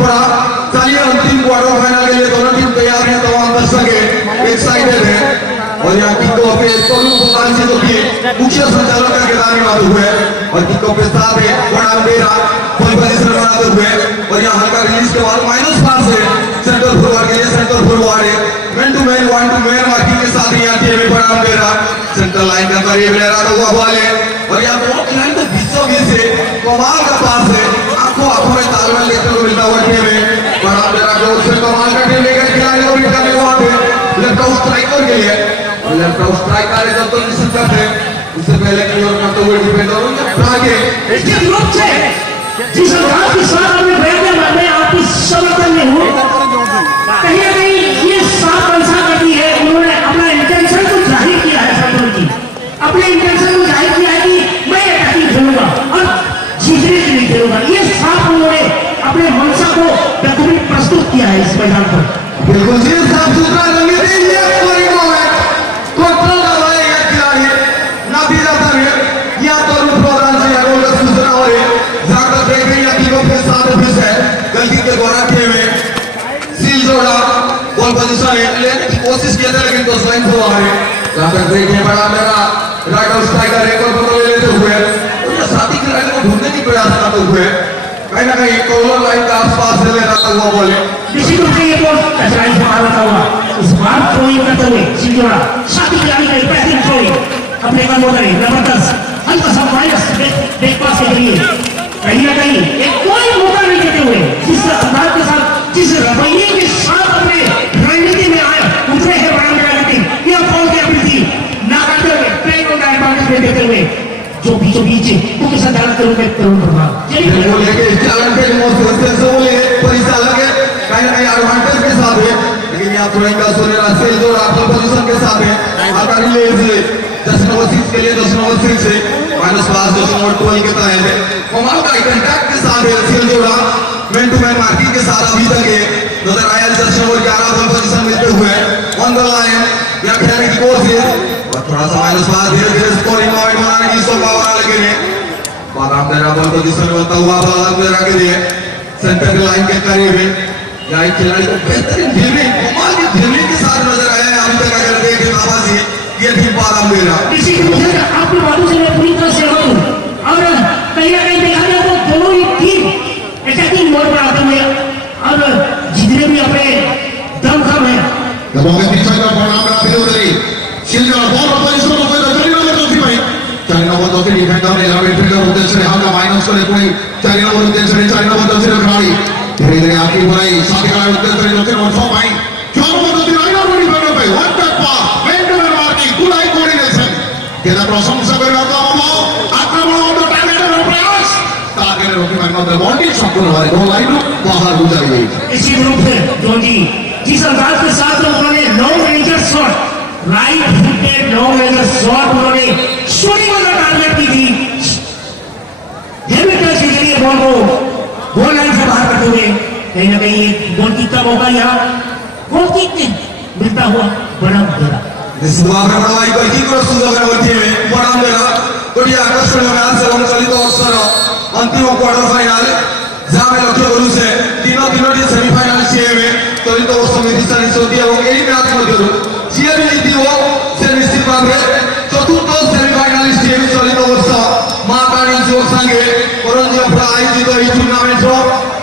पड़ा। चलिए अंतिम क्वार्टर फाइनल के लिए दोनों टीम तैयार हैं, तमाम दर्शक एक्साइटेड है और यहाँ किक ऑफ पे सोनू भोपाल से जो कि मुख्य संचालक का किरदार निभाते हुए और किक ऑफ पे साथ है बड़ा अंधेरा फुल पोजीशन बनाते हुए और यहाँ हल्का रिलीज के बाद -5 से सेंटर फॉरवर्ड के लिए सेंटर फॉरवर्ड है man to man one to man marking के साथ यहाँ टीम में बड़ा अंधेरा सेंटर लाइन का करीब ले रहा हुआ बॉल है और यहाँ दोनों खिलाड़ी तो बीचों बीच से कमाल का पास है आंखों में तालमेल देखने को मिलता हुआ टीम में बड़ा अंधेरा को उससे कमाल का टीम लेकर खिलाड़ी को निकालने को आते लेफ्ट आउट स्ट्राइकर के लिए लेफ्ट आउट स्ट्राइकर है जब तो निश्चित करते हैं उससे पहले की ओर करते हुए डिफेंडर आगे इसके ग्रुप से जिस प्रकार की साथ आपने बैठने मैं आपकी समर्थन में हूँ कहीं ना कहीं ये साफ ऐसा करती है उन्होंने अपना इंटेंशन को जाहिर किया है संतोष जी अपने इंटेंशन को जाहिर किया है कि मैं अटैकिंग खेलूंगा और जीतने के लिए खेलूंगा ये साफ उन्होंने अपने मंशा को डॉक्यूमेंट प्रस्तुत किया है इस मैदान पर बिल्कुल जी साफ सुथरा रंगे देंगे पूरी मोमेंट कंट्रोल करवाएगा खिलाड़ी ना भी जाता है या तो प्रोग्राम से रोल सूचना हो रही ज्यादा देख रही है टीमों के साथ ऑफिस है गलती के द्वारा टीम में सील जोड़ा बॉल पोजीशन लेने की कोशिश किया था लेकिन तो स्वयं हुआ है ज्यादा देखिए बड़ा मेरा राइट आउट स्ट्राइकर रिकॉर्ड को ले लेते हुए और साथी खिलाड़ी को ढूंढने की प्रयास करते हुए कहीं ना कहीं कॉलर लाइन के आसपास से ले रहा हुआ बॉल निश्चित रूप से ये बॉल टचलाइन से मारा हुआ उस बार थ्रोइंग करते हुए सिंजोड़ा साथी खिलाड़ी का बेहतरीन थ्रोइंग अपने का मोड़े जबरदस्त हल्का सा माइनस बैक पास के जरिए कहीं ना कहीं एक कोई मौका नहीं देते हुए जिस अंदाज के साथ जिस रवैये के साथ अपने रणनीति में आए उतरे हैं बड़ा मेरा टीम यह फॉल की अपनी थी ना करते हुए प्लेन को एडवांटेज में देते हुए जो बीचों बीच मुख्य संचालक के रूप में तरुण प्रभाव वो लेके एडवांटेज मोस्ट से बोले परिचालक है कहीं ना कहीं एडवांटेज के साथ है लेकिन यहाँ थ्रोइंग का सोने रास्ते जो राफल पोजीशन के साथ है आता रिलीज 10/6 के लिए 10/6 से -5 10/12 के तहत है कमाल का कंटैक्ट के साथ है सील जोड़ा मैन टू मैन मार्किंग के साथ अभी तक है नजर आया 10/11 बॉल पोजीशन मिलते हुए ऑन द लाइन या खेलने की कोशिश और थोड़ा सा -5 धीरे-धीरे स्कोरिंग पॉइंट बनाने की संभावना लगे हैं बादाम तेरा बॉल पोजीशन में होता हुआ बादाम तेरा के लिए सेंटर लाइन के करीब है यहाँ खिलाड़ी को बेहतरीन फील्डिंग कमाल की फील्डिंग के साथ नजर आया है अभी तक अगर देखें आवाज़ ये टीम बादाम तेरा इसी आपकी बातों से मैं पूरी तरह से हूँ और कहीं ना कहीं देखा जाए तो दोनों ही टीम अटैकिंग मोड पर आते हुए और जितने भी अपने दम कम है Kemudian dijaga Bernardo Pedri, Silva bola position of the Chari number 25. Chari number 23 defender ने लावे फिल्डर होते चले हाथ का माइनस करे कोई Chari number होते चले Chari number 23 खिलाड़ी धीरे-धीरे आगे बढ़ाई साथी खिलाड़ी होते चले होते और 4 पॉइंट 4 number 23 लाइन और डिफेंडर पे one touch pass man to man marking good eye coordination केदा प्रशंसा করে রাখা হলো আক্রমণ অন্ত টার্গেটের প্রয়াস টার্গেটের রকি মাইনদের বলটি সম্পূর্ণ হয় গোল লাইন বাহার हो जाएगी इसी ग्रुप से जोजी जिस अंदाज के साथ उन्होंने long ranger shot right footed long ranger shot उन्होंने शूटिंग वाला टारगेट की थी हेवी टच के जरिए बॉल को गोल लाइन से बाहर करते हुए कहीं ना कहीं एक गोल किक का मौका यहाँ गोल किक मिलता हुआ बड़ा अंधेरा गोल किक और सुंदर में बड़ा अंधेरा कोई आकर्षण में आज से हम चलित अवसर अंतिम क्वार्टर फाइनल जहाँ में लक्ष्य करूँ से तीनों सेमीफाइनल छे में चलित अवसर में दिशा होती है और यही मैच मध्य छे भी नीति हो से निश्चित भावे चतुर्थ सेमीफाइनलिस्ट टीम चलित अवसर महाकाली जोग संगे करंजी अपना आयोजित এই টুর্নামেন্ট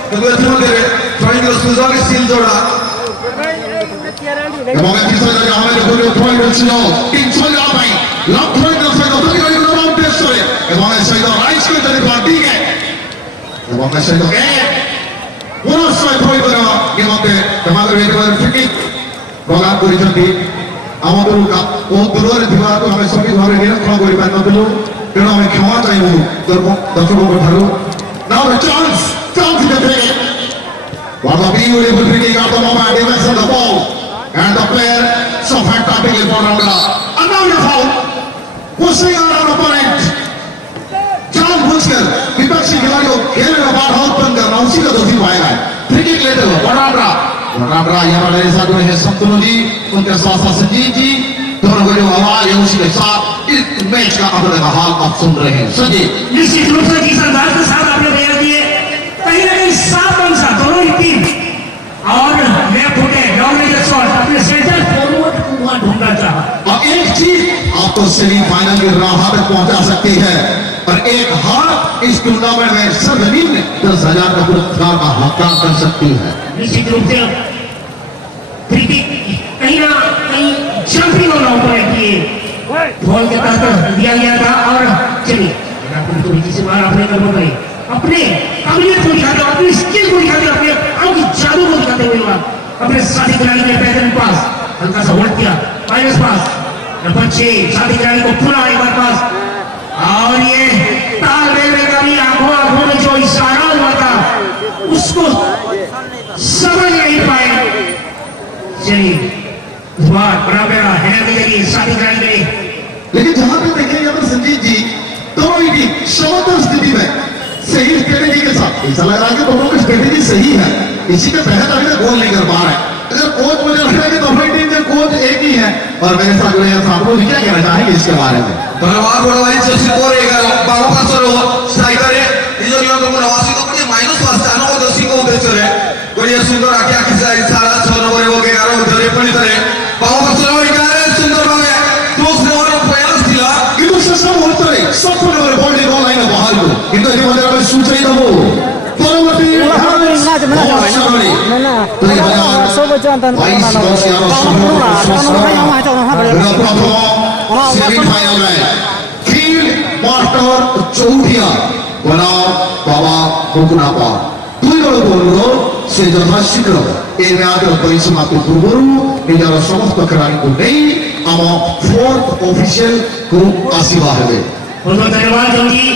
কিন্তু ইতিমধ্যে জয়েন্ট সুযোগ সিল জোড়া এবং এই বিষয়টাকে আমাদের উপরে পয়েন্ট ছিল 300 যাওয়া পাই লক্ষ্য করে ততক্ষণ গ্রাউন্ড টেস্ট করে এবং এই সৈয়দ রাইস করে যদি পার্টি কে এবং এই সৈয়দ কে পুনশ্চয় থই করে ইতিমধ্যে আমাদের একেবারে ফিকিং প্রদান କରିଛନ୍ତି আমাদের ବହୁତ ଦୂରରେ ଥିବାରୁ ଆମେ ସଠିକ ଭାବରେ ନିରୀକ୍ଷଣ କରିପାରିନଥିଲୁ ତେଣୁ ଆମେ କ୍ଷମା ଚାହିଁବୁ ଦର୍ଶକଙ୍କ ଠାରୁ Now the chance in the play. What a beautiful free kick out of the moment, defense of the ball. And the player so fantastically for Rangla. And now you foul. Pushing out an opponent. John Busker, विपक्षी खिलाड़ी को खेलने का बार हाथ बंद करना उसी का दोषी पाएगा फ्री किक लेते हुए वडांड्रा यहाँ पर मेरे साथ हैं संतनु जी उनके साथ साथ संजीव जी दोनों को जो आवाज है उसी के साथ इस मैच का अंदर का हाल आप सुन रहे हैं संजीव निश्चित रूप से जिस अंदाज के साथ आपने बयान दिए कहीं ना कहीं साफ अंश दोनों ही की राह तक पहुंचा सकती है और एक हार इस टूर्नामेंट में सर्वनिम्न 10,000 का पुरस्कार का हकदार कर सकती है। निश्चित रूप से क्रिकेट कहीं ना कहीं जंपिंग और आउट किए बॉल के तहत दिया गया था। और चलिए आपने कर्म करे अपने काबिलियत को दिखाते हुए, अपनी स्किल को दिखाते हुए, अपने आंखों की जादू को दिखाते हुए अपने साथी खिलाड़ी ने बेहतरीन पास हल्का सा होल्ड किया, माइनस पास नंबर 6 साथी खिलाड़ी को पूरा एक बार पास। और ये तालमेल में कभी आंखों में जो इशारा हुआ था उसको समझ नहीं पाए। चलिए इस बार बराबर है के जरिए साथी खिलाड़ी ने, लेकिन जहां पे देखेंगे अगर संजीत जी दोनों ही टीम समग्र स्थिति में सही स्ट्रेटेजी के साथ, ऐसा लग रहा है कि दोनों की स्ट्रेटेजी सही है, इसी के तहत अभी तक गोल नहीं कर पा रहे। अगर कोच मुझे लगता है कि दोनों टीम के कोच एक ही है। और मेरे साथ जुड़े हैं साहब, क्या कहना चाहेंगे इसके बारे में? धन्यवाद बड़ा बाबा पास स्ट्राइकर माइनस पास सुंदर आके आखी सारा 6 नंबर हो गया बाबा सुंदर भावे प्रयास दिला ಇದು ಸಿಸ್ಟಮ್ ಹೋಗ್ತಾರೆ ಸಂಪೂರ್ಣ ಬಾಡಿ ಗೋಲ್ ಲೈನ್ ಬಾಹರ್ ಇಂದು ಇದರ ಸೂಚನೆ ನಾವು ಪರವರ್ತಿ सेमीफाइनल में फील्ड मास्टर चौथिया बनाम बाबा मुकुनापा दुईदल बंधु से यथाशीघ्र ए मैच परिसमाप्ति पूर्व निजर समस्त खेलाड़ी को नहीं आम 4th ऑफिशियल ग्रुप आशीर्वाद है। बहुत धन्यवाद जोगी।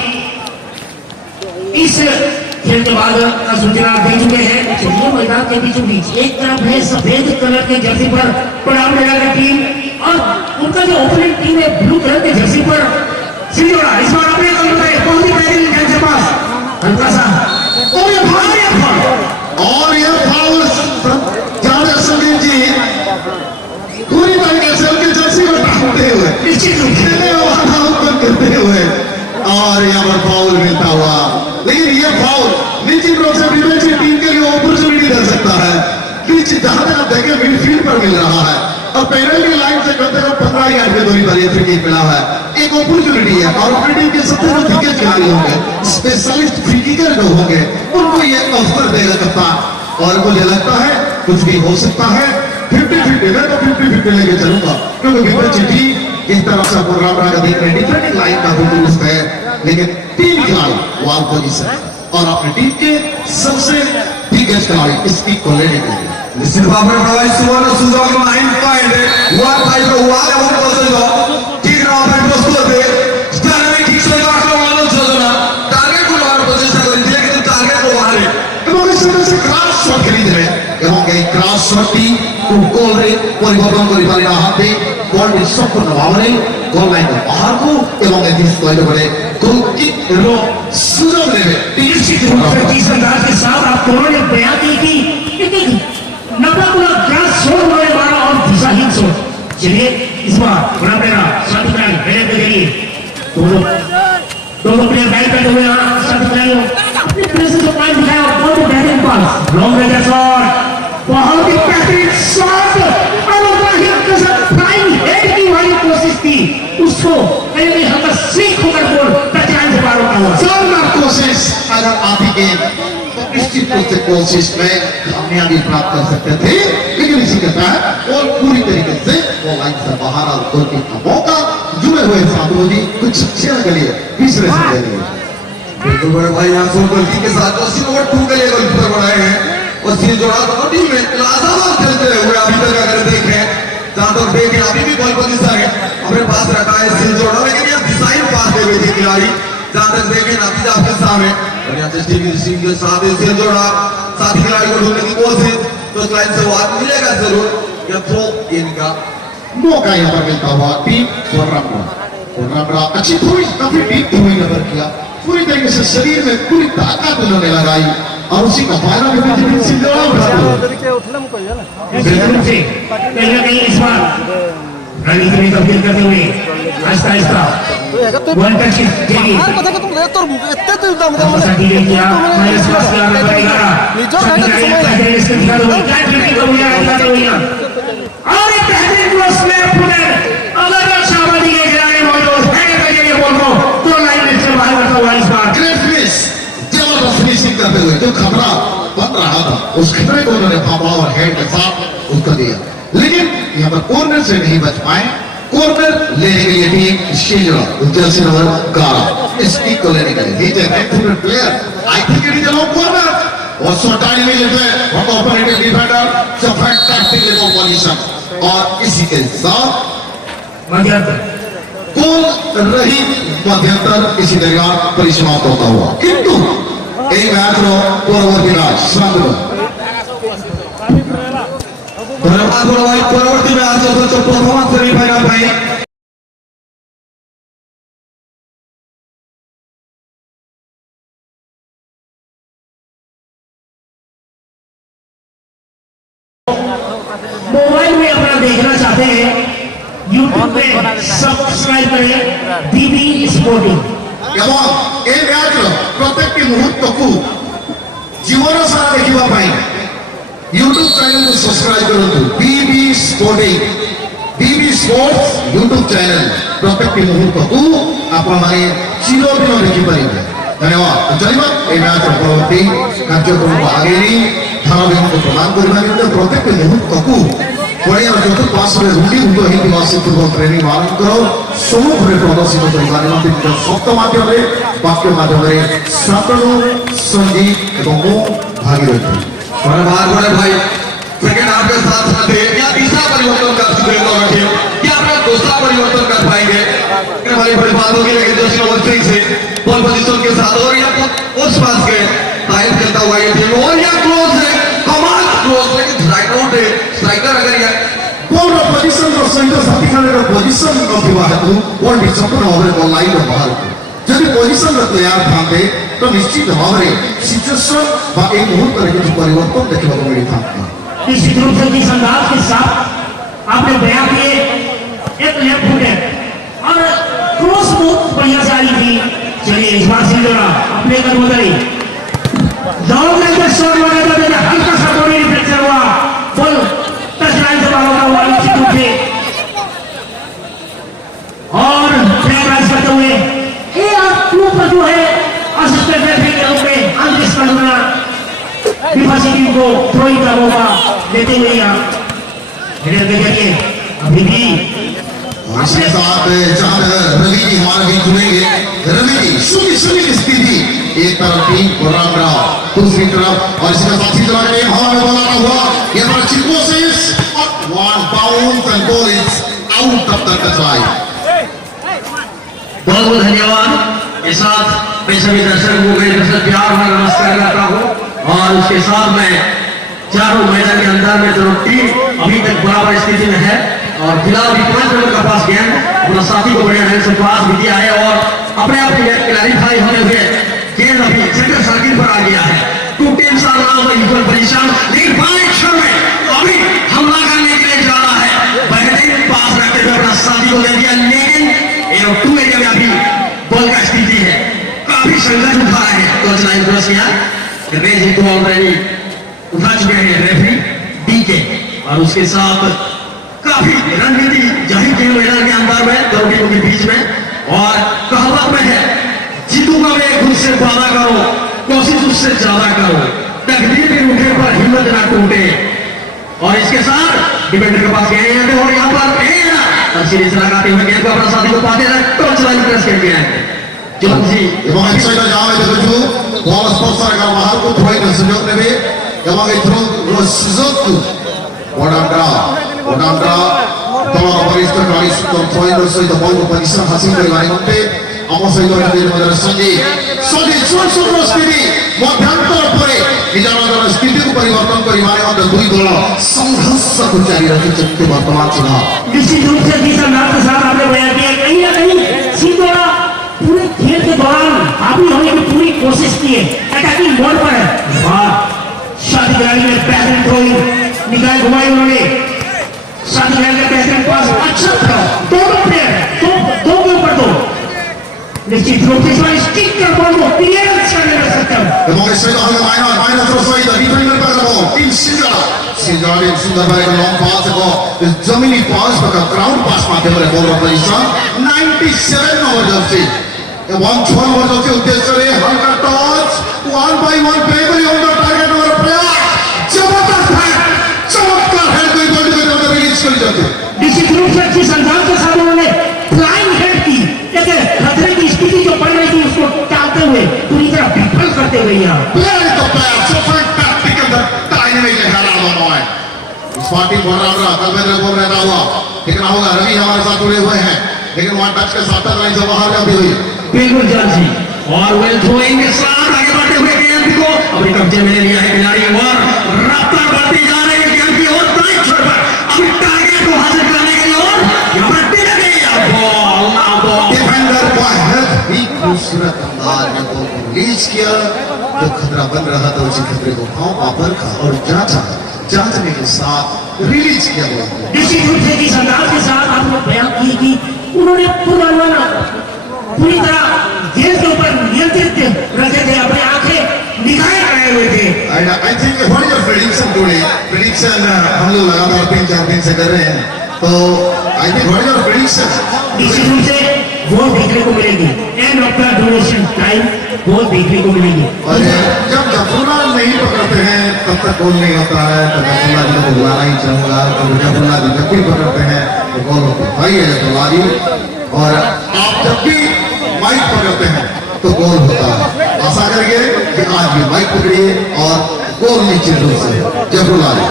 इस खेल के बाद का सूचना दे चुके हैं। चलिए मैदान के बीचों बीच एक तरफ है सफेद कलर के जर्सी पर प्रणाम की टीम और उनका जो ओपोनेंट टीम है ब्लू कलर के जर्सी पर सिंजोड़ा। इस बार अपने बहुत ही बेहतरीन खेल के पास हल्का सा और ये फाउल जावेद संदीप जी पूरी तरीके से उनके जर्सी को टांगते हुए निश्चित रूप से करते हुए और यहाँ पर फाउल मिलता हुआ। लेकिन ये फाउल निश्चित रूप से विवेची टीम के लिए अपॉर्चुनिटी दे सकता है। जहां तक आप देखें मिडफील्ड पर मिल रहा है और पेनल्टी लाइन से कम 15 यार्ड की दूरी पर ये फ्री किक मिला है। एक अपॉर्चुनिटी है और अपनी टीम के सबसे जो दिग्गज खिलाड़ी होंगे, स्पेशलिस्ट फ्री किकर जो होंगे, उनको ये अवसर देगा कप्तान। और मुझे लगता है कुछ भी हो सकता है। 50-50 मैं तो 50-50 लेके चलूंगा क्योंकि विवेची टीम इस तरफ से प्रोग्राम रहा देख रहे हैं। डिफेंडिंग लाइन का भी दुरुस्त है लेकिन 3 खिलाड़ी वाल पोजीशन और अपनी टीम के सबसे दिग्गज खिलाड़ी इस टीम को लेने के लिए निश्चित भाव में प्रवाही सुवर्ण सुजोग माइंड पॉइंट वार भाई को वार এবং পছন্দ ঠিক না ভাই প্রস্তুত হবে স্থানে ঠিক সই আক্রমণ যোজনা টার্গেট को মারার চেষ্টা করে দিলে কিন্তু টার্গেট को মারে এবং इस तरह से क्रॉस शॉट खेली जाए এবং এই क्रॉस শটটি খুব গোলে পরিবর্তন করে পারে না হাতে বলটি সম্পূর্ণ ভাবে গোল লাইনের বাহারକୁ এবং এই তৈরি করে গোল কিক এর সুযোগ নেবে। निश्चित रूप से जिस अंदाज के साथ आप दोनों ने बयान दी थी लेकिन नब्बा ग्रास छोड़ होने वाला और दिशाहीन सोच। चलिए इस बार बड़ा प्लेयर साथी खिलाड़ी मेरे के जरिए दोनों प्लेयर बैट करते हुए साथी खिलाड़ियों अपने प्लेयर से जो पॉइंट दिखाया और बहुत ही बेहतरीन पास लॉन्ग रेंज शॉट, बहुत ही बेहतरीन शॉट और इब्राहिम के साथ फ्लाइंग हेड की वाली कोशिश थी उसको कहीं भी हल्का स्लिप होकर गोल टचलाइन से पार होता हुआ। जोरदार कोशिश अगर आती गेंद तो निश्चित रूप से कोशिश में कामयाबी प्राप्त कर सकते थे लेकिन इसी के तहत और पूरी तरीके से वो लाइन से बाहर और गोल किक का मौका जुड़े हुए साथियों जी कुछ क्षेत्र के लिए तीसरे से के लिए बिल्कुल बड़े भाई यहाँ से गोलकी के साथ और नंबर 2 के लिए गोलकीपर बनाए हैं और सिंजोड़ा दोनों टीम में लाजवाब खेलते हुए अभी तक अगर देखें जहां तक देखें अभी भी बॉल पोजीशन है अपने पास रखा है सिंजोड़ा लेकिन ये डिजाइन पास दे रही थी खिलाड़ी जहां तक देखें नतीजा आपके सामने और यहाँ से टीम के साथ सिंजोड़ा साथी खिलाड़ी को ढूंढने की कोशिश तो लाइन से वो मिलेगा जरूर या थ्रो इनका मौका यहाँ पर मिलता हुआ टीम कोर्रामरा अच्छी थोड़ी काफी डीप थ्रो नंबर किया पूरी तरीके से शरीर में पूरी ताकत उन्होंने लगाई और उसी का फायदा भी सिंजोड़ा उठाते कहीं इस बार रणनीति में तब्दील करते हुए आहिस्ता आहिस्ता वन टच की और एक बेहतरीन क्रॉस में अगर शाबादी के खिलाड़ी मौजूद है खतरा बन रहा था उस खतरे को उन्होंने पावर हेड के साथ उत्तर दिया, लेकिन यहाँ पर कॉर्नर से नहीं बच पाए। कॉर्नर लेने के लिए टीम शिंजरा जर्सी नंबर 11 इस किक को लेने के लिए he's a right footed player, I think it is a long corner, also tiny मिले थे from the operating defender, it's a fantastic little position और इसी के साथ मध्यंतर गोल रही मध्यंतर इसी दरमियान परिसमाप्त होता हुआ, किंतु এই ম্যাচর পরবর্তী ম্যাচ সামনে ধন্যবাদ বড় ভাই। পরবর্তী ম্যাচ হচ্ছে প্রথম সেমিফাইনাল ভাই। मोबाइल में अपना देखना चाहते हैं यूट्यूब पे सब्सक्राइब करें बीबी स्पोर्टिंग। এবং এই ম্যাচর প্রত্যেকটি মুহূর্তକୁ জীবন সারা ଦେଖିବା ପାଇଁ यूट्यूब चैनल को सब्सक्राइब करନ୍ତୁ बीबी स्पोर्टिंग बीबी स्पोर्ट्स यूट्यूब चैनल प्रत्येक मुहूर्तକୁ ଆପଣ ମାନେ ଚିରଦିନ ଦେଖିପାରିବେ। धन्यवाद। चलिए এই ম্যাচর পরবর্তী କାର୍ଯ୍ୟକ୍ରମକୁ ଆଗେଇ ନେଇ ଧାରାବାହିକ ପ୍ରଦାନ କରିବା ନିମନ୍ତେ ପ୍ରତ୍ୟେକ ମୁହୂର୍ତ୍ତକୁ ପଡ଼ିଆର ଚତୁଃପାର୍ଶ୍ୱରେ ରୁଣ୍ଡୀଭୂତ ହୋଇଥିବା ଶିକ୍ଷକ ଶ୍ରେଣୀ ମାନଙ୍କର ସମ୍ମୁଖରେ ପ୍ରଦର୍ଶିତ କରିବା ନିମନ୍ତେ ନିଜ ଶବ୍ଦ ମାଧ୍ୟମରେ ବାକ୍ୟ ମାଧ୍ୟମରେ ଶାନ୍ତନୁ ସଞ୍ଜୀବ ଏବଂ ମୁଁ ଭାଗୀ ରହିଥିଲି। धन्यवाद बड़े भाई। सेकंड हाफ के साथ साथ क्या तीसरा परिवर्तन कर चुके हैं दोनों टीम, क्या अपना दूसरा परिवर्तन कर पाएंगे? बड़ी बड़ी बात होगी, लेकिन जोशी नंबर 3 से बॉल पोजीशन के साथ और यहाँ उस पास के टाइम खेलता हुआ ये टीम और यहाँ क्लोज है, कमाल क्लोज, लेकिन स्ट्राइक आउट है। स्ट्राइकर अगर यह बॉल पोजीशन ର ସହିତ ସାଥୀ ଖେଳର ପୋଜିସନ ନଥିବା ହେତୁ ବଲଟି ସମ୍ପୂର୍ଣ୍ଣ ଭାବରେ ବଲ୍ ଲାଇନର ବାହାରକୁ ଯଦି ପୋଜିସନର ତୟାର ଥାନ୍ତେ ତ ନିଶ୍ଚିତ ଭାବରେ ସିଚୁଏସନ ବା ଏହି ମୁହୂର୍ତ୍ତରେ କିଛି ପରିବର୍ତ୍ତନ ଦେଖିବାକୁ ମିଳିଥାନ୍ତା। निश्चित रूप से जिस अंदाज के साथ आपने बयान किए एक लेफ्ट फुटेड और क्रॉस बहुत बढ़िया से आई थी। चलिए इस बार सिंगला अपने कदम उधरी लॉन्ग रेंज का शॉट लगाया था, हल्का सा बॉडी फ्रैक्चर हुआ, फुल टच लाइन से बाहर होगा निश्चित रूप से और फ्लैग राइज करते हुए ये आप पर जो है असिस्टेंट रेफरी के रूप में अंकित करना विपक्षी टीम को थ्रोइंग का मौका देते हुए यहाँ हेडर के जरिए अभी भी इसके साथ चार रवि जी हमारे बीच जुड़ेंगे। रवि जी सुनी स्थिति एक तरफ टीम कोरांगरा दूसरी तरफ और इसके साथ ही तरह के हवा में बनाना हुआ ये पर चिकोसिस one bounce and ball is out of the touch line. बहुत बहुत धन्यवाद। के साथ मैं सभी दर्शकों को मेरे तरफ प्यार भरा नमस्कार करता हूँ और उसके साथ मैं चारों मैदान के अंदर में दोनों टीम अभी तक बराबर स्थिति में है और फिलहाल भी 5 नंबर का पास गेंद अपना साथी को बढ़िया ढंग से पास भी दिया है और अपने आप क्लैरिफाई होने हुए गेंद अभी सेंटर सर्किल पर आ गया है। 2 teams are now in equal position, लेकिन बाएं क्षण में अभी हमला करने के लिए जा रहा है। बेहतरीन पास रखते हुए अपना साथी को दे दिया, लेकिन 2 एरिया में अभी बॉल का स्थिति है काफी संघर्ष उठा रहे हैं। टच लाइन क्रॉस किया, रेंज को ऑलरेडी उठा चुके हैं रेफरी डीके और उसके साथ काफी रणनीति जाहिर की मैदान के अंदर में दोनों टीमों के बीच में और कहावत में है जीतूंगा मैं खुद से वादा करो, कोशिश उससे ज्यादा करो, तकदीर के रूठे पर हिम्मत ना टूटे। और इसके साथ डिफेंडर के पास गए हैं और यहाँ पर सीरीज लगाते हुए गेंद को अपना साथी को पाते हैं, टच लाइन क्रॉस करके आए जोशी এবং এক্সাইড যাওয়া দেখুଛୁ বল স্পর্শার বাহারକୁ ଥୋଇର ସୁଯୋଗ ନେବେ ଏବଂ এই ଥ୍ରୋ ସୁଯୋଗକୁ ଓଡାଣ୍ଡା ଦଳର ବରିଷ୍ଠ ଖେଳାଳି ସୁନ୍ଦର ଥ୍ରୋଇର ସହିତ ବଲକୁ ପୋଜିସନ ହାସିଲ କରିବା ନିମନ୍ତେ ଆମ ସହିତ ସଞ୍ଜୀବ ଚୁଆଚୁର ସ୍ଥିତି ମଧ୍ୟାନ୍ତର ପରେ ନିଜର ସ୍ଥିତିକୁ ପରିବର୍ତ୍ତନ କରିବା ନିମନ୍ତେ ଦୁଇ ଦଳ ସଂଘର୍ଷକୁ ଜାରି ରଖିଛନ୍ତି ବର୍ତ୍ତମାନ ସୁଦ୍ଧା। निश्चित रूप से जिस अंदाज के साथ आपने बयान किया कहीं ना कहीं सिंगला पूरे खेल के दौरान हावी होने की पूरी कोशिश की है, अटैकिंग मोड पर है। शादी खिलाड़ी ने पैसन थ्रोइंग निकाल घुमाई उन्होंने, शादी खिलाड़ी ने पैसन पास अच्छा था, दोनों प्लेयर दो के ऊपर दो निश्चित रूप से स्टिक कर बॉल को क्लियरेंस करने में सक्षम এবং এই সৈয়দ আহমেদ মাইনাসের সহিত ডিফেন্ডার পাগলাবো টিম সিঙ্গারা সুন্দর ভাই লং পাস এবং জমিনি পাস বা গ্রাউন্ড পাস মাধ্যমে বল পজিশন 97 নম্বর জার্সি এবং 6 নম্বর জার্সি উদ্দেশ্যে হালকা touch 1 by 1 bravery on the target और प्रयास जबरदस्त है, चमत्कार है, कोई गोल को रिलीज कर जाते हैं। निश्चित रूप से जिस अंदाज के साथ उन्होंने फ्लाइंग हेड की, कहते खतरे की स्थिति जो बढ़ रही थी उसको टालते हुए पूरी तरह विफल करते हुए यहाँ Play the pass, so fantastic and the dynamic है रामा है। स्पॉटिंग बोल रहा कल में बोल रहता हुआ लेकिन होगा रवि हमारे साथ जुड़े हुए हैं लेकिन वहां टच के साथ लाइन से बाहर भी हुई। बिल्कुल जान जी और वेल थ्रोइंग के साथ आगे बढ़ते हुए गेंद को अपने कब्जे में ले लिया है खिलाड़ी और रफ्तार बढ़ती जा रही है गेंद की और दाईं छोर पर अभी टारगेट को हासिल करने के लिए और यहाँ पर टिक गई बॉल डिफेंडर बहुत ही खूबसूरत अंदाज में बॉल को रिलीज किया तो खतरा बन रहा था उसी खतरे को पांव पर रखा और जांचने के साथ रिलीज किया बॉल को। निश्चित रूप से जिस अंदाज के साथ आप लोग बयान किए कि उन्होंने पूरी तरह गेंद के ऊपर नियंत्रित रखे थे, अपने आंखें निगाहें लगाए हुए थे। And I think what is your prediction today? Prediction हम लोग लगातार 3-4 दिन से कर रहे हैं तो I think what is your prediction? निश्चित रूप से गोल देखने को मिलेगी, end of the duration time goal देखने को मिलेगी। और जब जफरुल्लाह नहीं पकड़ते हैं तब तक गोल नहीं होता है तो जफरुल्लाह जी को बुलाना ही चाहूंगा तो जफरुल्लाह जी जब भी पकड़ते हैं तो गोल होता है भाई है जफरुल्लाह जी और आप जब भी माइक पकड़ते हैं तो गोल होता है। आशा करिए कि आज भी माइक पकड़िए और गोल निश्चित रूप से जफरुल्लाह जी।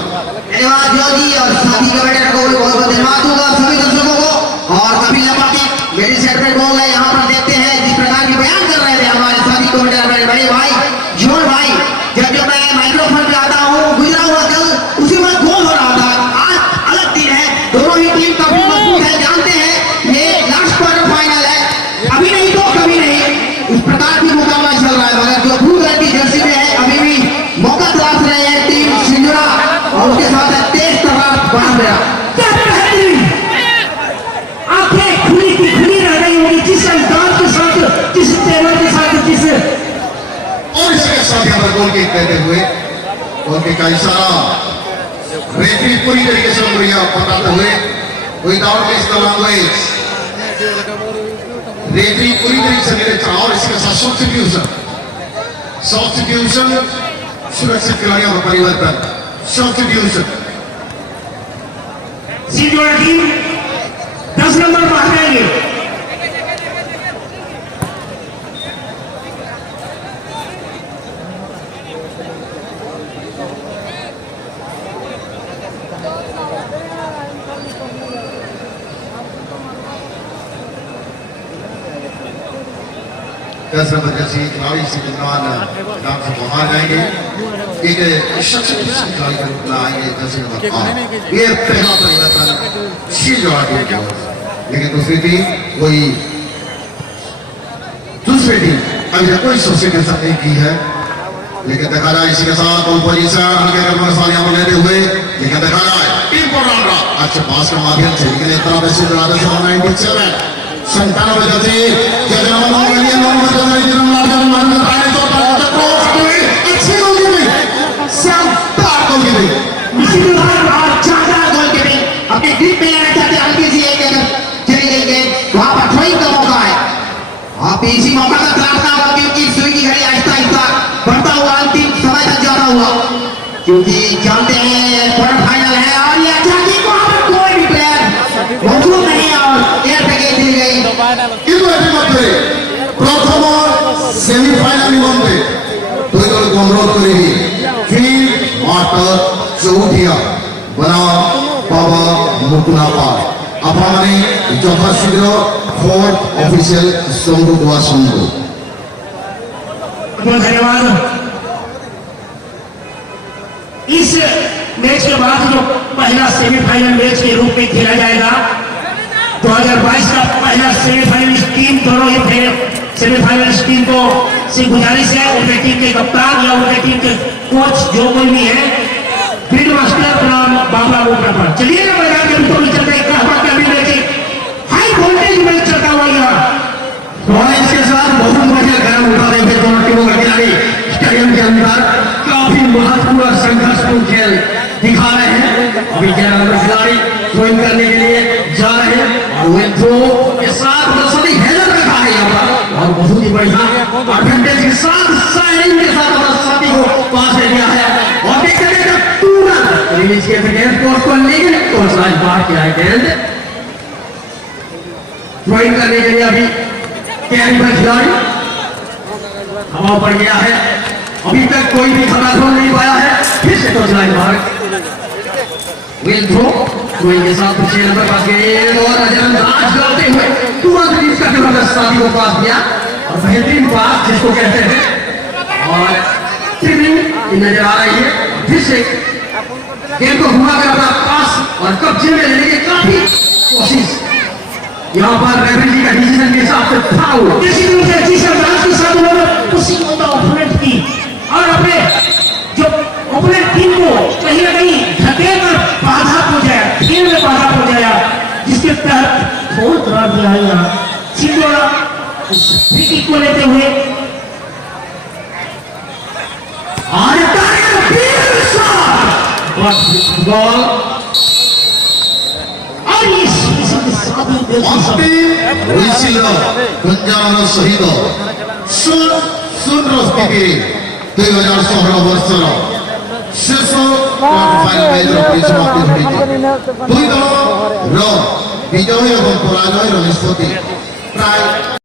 धन्यवाद योगी और साथी कमेटी को भी बहुत बहुत धन्यवाद दूंगा सभी दर्शकों को और कपिल लपाटी मेरी सेट पे गोल है यहाँ पर देखते हैं जिस प्रकार की बयान कर रहे थे हमारे साथी कमेटी बड़े भाई जोर भाई जब मैं माइक्रोफोन पे आता हूँ गुजरा हुआ कल उसी वक्त गोल हो रहा था। आज अलग दिन है, दोनों ही टीम काफी मजबूत है, जानते हैं ये लास्ट क्वार्टर फाइनल है, अभी नहीं तो कभी नहीं इस प्रकार की मुकाबला चल रहा है मगर जो ब्लू कलर की जर्सी में है अभी भी मौका तलाश रहे हैं टीम सिंजुरा और उसके साथ तेज तर्रार बांध गया। आंखें खुली की खुली रह गई होगी जिस अंदाज के साथ, जिस तेवर के साथ, जिस और इसके साथ यहाँ पर गोल किक कहते हुए गोल किक का इशारा रेफरी पूरी तरीके से उंगलियां बताते हुए without miss the language referee पूरी तरीके से मेरे और इसके साथ सब्स्टिट्यूशन सुरक्षित खिलाड़ियों का परिवर्तन सब्स्टिट्यूशन सिंजुरा टीम 10 नंबर पर आ जाएंगे। दस नंबर जैसे खिलाड़ी से विद्वान नाम से बाहर जाएंगे एक शख्सियत खिलाड़ी का रूप में आएंगे जैसे ये पहला परिवर्तन सिंजुरा टीम का लेकिन दूसरी टीम अभी तक कोई सब्स्टिट्यूशन नहीं की है लेकिन देखा जाए इसी के साथ पोजीशन हल्के रंग सालियां लेते हुए लेकिन देखा जाए टीम को रहा अच्छे पास के माध्यम से लेकिन एक तरह से 97 जैसे अपने ग्रिप में लेना चाहते हल्की सी एक अगर चली गई गेंद वहां पर थ्रोइंग का मौका है। आप इसी मौका का तलाशना होगा क्योंकि सुई की घड़ी आहिस्ता आहिस्ता बढ़ता हुआ अंतिम समय तक जाता हुआ क्योंकि जानते हैं क्वार्टर फाइनल है और ये अच्छा कि वहां पर कोई भी प्लेयर मौजूद नहीं है और एयर पे गेंद चली गई। কিন্তু এর মধ্যে প্রথম সেমিফাইনাল মধ্যে দুই দলকে অনুরোধ করি ফিল্ড মাস্টার চৌঠিয়া বনা বাবা মুকুনাপা আপনাମାନେ যথাশীঘ্র फोर्थ ऑफिशियल संघ दुआ संघ बहुत धन्यवाद। इस मैच के बाद जो पहला सेमीफाइनल मैच के रूप में खेला जाएगा 2022 का पहला सेमीफाइनल टीम दोनों ही सेमीफाइनल टीम को से गुजारिश है उनके टीम के कप्तान या उनके टीम के कोच जो कोई भी है फील्ड मास्टर नाम बाबा पर चलिए ना मैदान के ऊपर चल रहे कहवा के अभी मैच हाई वोल्टेज मैच चलता हुआ यहाँ और इसके साथ बहुत बढ़िया गर्म उठा रहे थे दोनों टीमों के खिलाड़ी स्टेडियम के अंदर काफी महत्वपूर्ण संघर्षपूर्ण खेल दिखा रहे हैं। अभी 11 नंबर खिलाड़ी थ्रोइंग करने के लिए जा रहे हैं और वे थ्रो के साथ हेलर रखा है यहाँ पर और बहुत ही बढ़िया एडवांटेज के साथ साइनिंग के साथ से किया है और देखते हैं जब तुरंत रिलीज किए थे गेंद कोर्ट को लेकिन कोच राज बाहर किया है गेंद थ्रोइंग करने के लिए अभी कैरी पर खिलाड़ी हवा पड़ गया है अभी तक कोई भी खतरा थ्रो नहीं पाया है फिर से कोच राज बाहर विल थ्रो थ्रोइंग के साथ पीछे नंबर पास गेंद और नजरअंदाज करते हुए तुरंत रिलीज करके वाला साथी को पास दिया और बेहतरीन पास जिसको कहते हैं और ट्रिमिंग नजर आ रही है फिर से गेंद को घुमा कर अपना पास और कब्जे में लेने की काफी कोशिश यहाँ पर रेफरी का डिसीजन के हिसाब से फाउल किसी भी डिसीजन डांस के साथ उन्होंने उसी होता ओपोनेंट की और अपने जो ओपोनेंट टीम को कहीं ना कहीं धकेल कर बाधा पहुंचाया खेल में बाधा पहुंचाया जिसके तहत गोल करार दिया है यहाँ सिंधोड़ा फ्री किक को लेते हुए बॉल और इस साथ ही दिल की सब Whistle Punjab Shahid Sun Rostipi 2016 ବର୍ଷର ଶେଷ କ୍ୱାର୍ଟର ଫାଇନାଲ ମ୍ୟାଚର ସମାପ୍ତି ଘଟିଛି ଦୁଇ ଦଳର ବିଜୟ ଏବଂ ପରାଜୟର ନିଷ୍ପତ୍ତି ପ୍ରାୟ